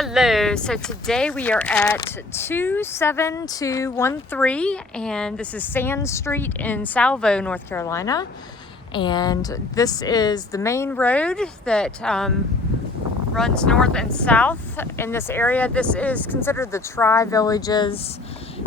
Hello, so today we are at 27213 and this is Sand Street in Salvo, North Carolina. And this is the main road that runs north and south in this area. This is considered the Tri-Villages,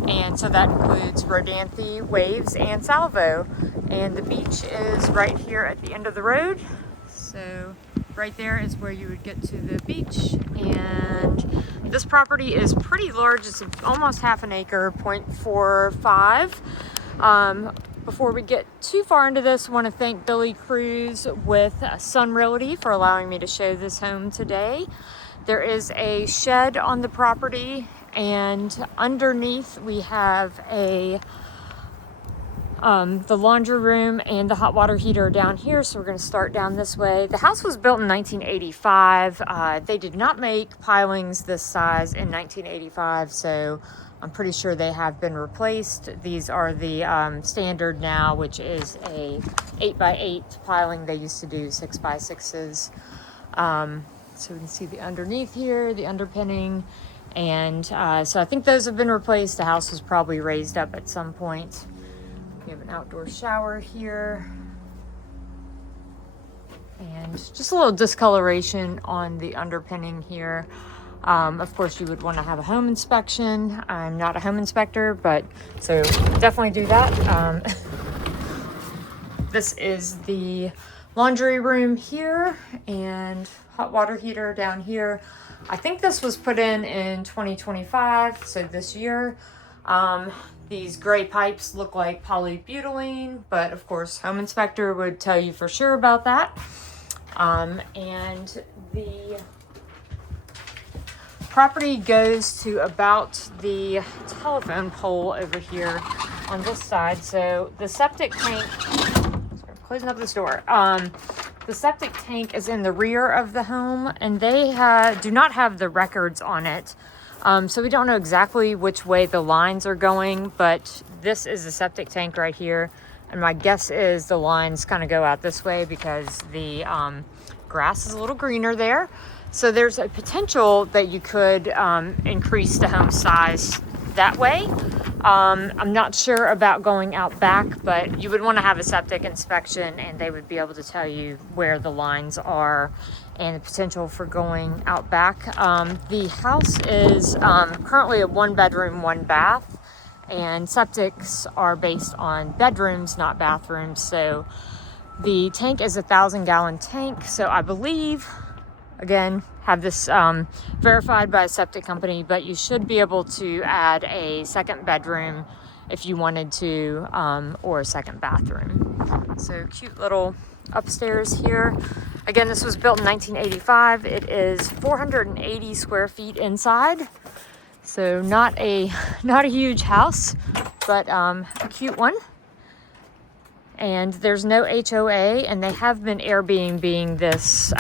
and so that includes Rodanthe, Waves, and Salvo. And the beach is right here at the end of the road. So right there is where you would get to the beach, and this property is pretty large. It's almost half an acre, 0.45. Before we get too far into this, I want to thank Billy Cruz with Sun Realty for allowing me to show this home today. There is a shed on the property, and underneath we have the laundry room and the hot water heater down here, so we're going to start down this way. The house was built in 1985. They did not make pilings this size in 1985, so I'm pretty sure they have been replaced. These are the standard now, which is a 8x8 piling. They used to do 6x6s. So we can see the underneath here, the underpinning, and so I think those have been replaced. The house was probably raised up at some point. We have an outdoor shower here, and just a little discoloration on the underpinning here. Of course, you would want to have a home inspection. I'm not a home inspector, but so definitely do that. This is the laundry room here and hot water heater down here. I think this was put in 2025, so this year. These gray pipes look like polybutylene, but of course, home inspector would tell you for sure about that. And the property goes to about the telephone pole over here on this side. So the septic tank, sorry, closing up this door. The septic tank is in the rear of the home, and they do not have the records on it. So we don't know exactly which way the lines are going, but this is the septic tank right here. And my guess is the lines kind of go out this way because the grass is a little greener there. So there's a potential that you could increase the home size that way. I'm not sure about going out back, but you would want to have a septic inspection, and they would be able to tell you where the lines are and the potential for going out back. The house is currently a 1-bedroom, 1-bath, and septics are based on bedrooms, not bathrooms. So the tank is a 1,000-gallon tank. So I believe, again, have this verified by a septic company, but you should be able to add a second bedroom if you wanted to, or a second bathroom. So cute little upstairs here. Again, this was built in 1985. It is 480 square feet inside. So not a huge house, but a cute one. And there's no HOA, and they have been Airbnb-ing this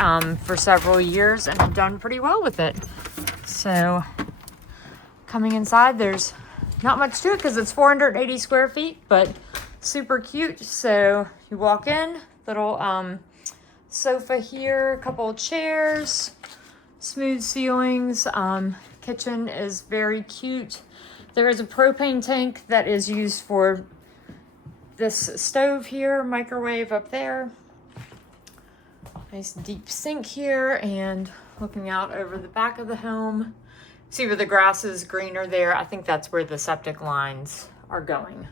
for several years and have done pretty well with it. So coming inside, there's not much to it because it's 480 square feet, but super cute. So you walk in, little sofa here, a couple of chairs, smooth ceilings. Kitchen is very cute. There is a propane tank that is used for this stove here, microwave up there. Nice deep sink here, and looking out over the back of the home. See where the grass is greener there? I think that's where the septic lines are going.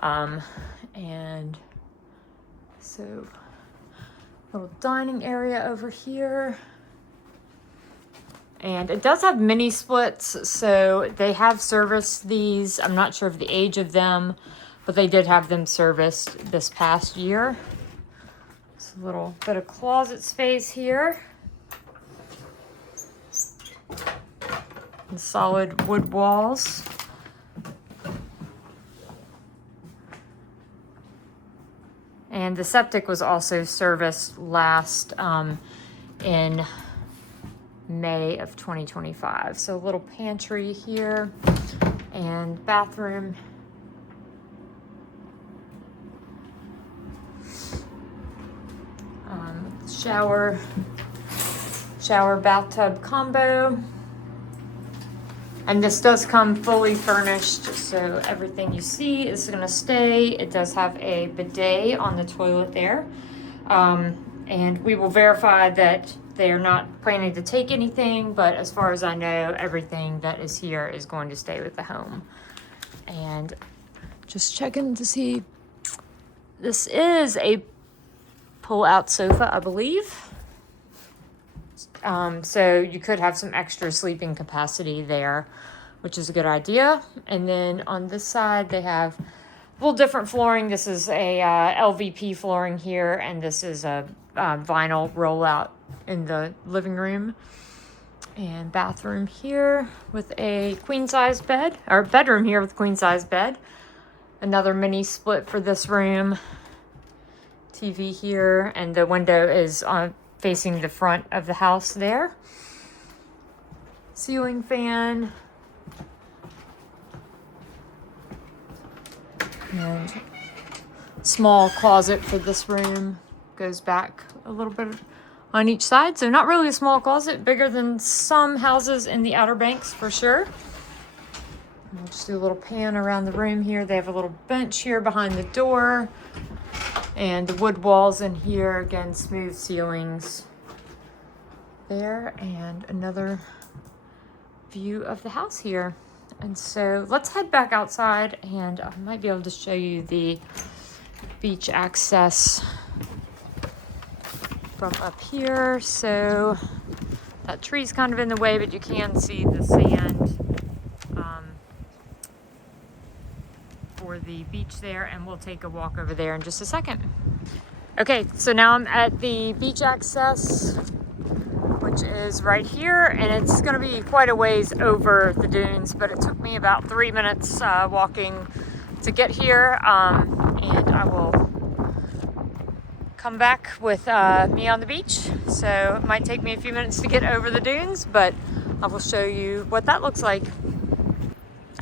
And so little dining area over here. And it does have mini splits, so they have serviced these. I'm not sure of the age of them, but they did have them serviced this past year. Just a little bit of closet space here. And solid wood walls. And the septic was also serviced last in May of 2025. So a little pantry here and bathroom. Shower bathtub combo. And this does come fully furnished, so everything you see is gonna stay. It does have a bidet on the toilet there. And we will verify that they're not planning to take anything, but as far as I know, everything that is here is going to stay with the home. And just checking to see, this is a pull-out sofa, I believe. So you could have some extra sleeping capacity there, which is a good idea. And then on this side, they have a little different flooring. This is a LVP flooring here, and this is a vinyl rollout in the living room. And bathroom here with a queen-size bed, or bedroom here with a queen-size bed. Another mini split for this room. TV here, and the window is facing the front of the house there. Ceiling fan. And small closet for this room. Goes back a little bit on each side. So not really a small closet, bigger than some houses in the Outer Banks for sure. We'll just do a little pan around the room here. They have a little bench here behind the door. And the wood walls in here, again, smooth ceilings there. And another view of the house here. And so let's head back outside, and I might be able to show you the beach access from up here. So that tree's kind of in the way, but you can see the sand for the beach there, and we'll take a walk over there in just a second. Okay, so now I'm at the beach access, which is right here, and it's gonna be quite a ways over the dunes, but it took me about 3 minutes walking to get here, and I will come back with me on the beach. So it might take me a few minutes to get over the dunes, but I will show you what that looks like.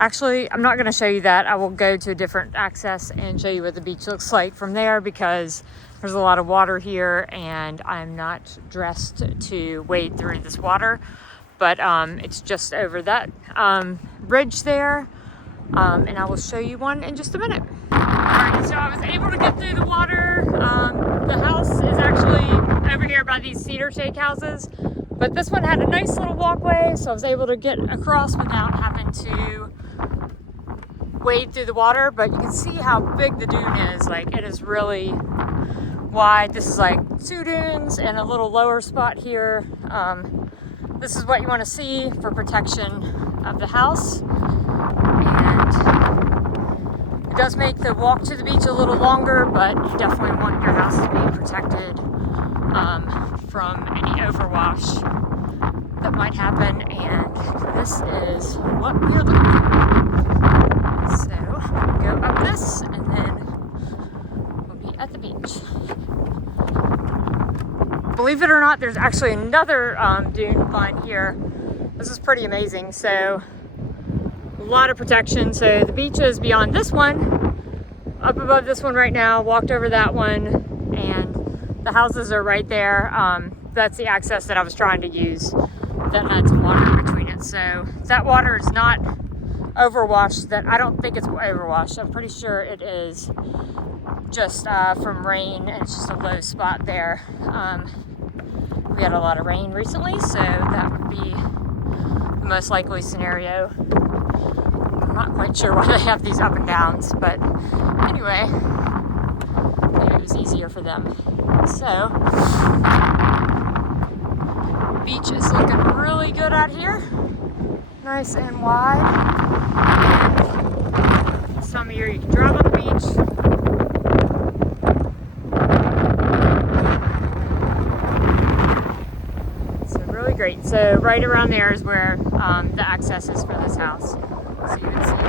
Actually, I'm not going to show you that. I will go to a different access and show you what the beach looks like from there, because there's a lot of water here and I'm not dressed to wade through this water. But it's just over that bridge there, and I will show you one in just a minute. Alright, so I was able to get through the water. The house is actually over here by these cedar shake houses, but this one had a nice little walkway, so I was able to get across without having to wade through the water. But you can see how big the dune is. Like, it is really wide. This is like 2 dunes and a little lower spot here. This is what you want to see for protection of the house, and it does make the walk to the beach a little longer, but you definitely want your house to be protected from any overwash that might happen. And this is what we are looking for. So go up this, and then we'll be at the beach. Believe it or not, there's actually another dune line here. This is pretty amazing. So a lot of protection. So the beach is beyond this one, up above this one right now, walked over that one, and the houses are right there. That's the access that I was trying to use that had some water in between it. So that water is not overwashed. That I don't think it's overwashed. I'm pretty sure it is just from rain, and it's just a low spot there. We had a lot of rain recently, so that would be the most likely scenario. I'm not quite sure why they have these up and downs, but anyway, maybe it was easier for them. So, beach is looking really good out here. Nice and wide. This time of year you can drive on the beach. Great. So right around there is where the access is for this house. So you can see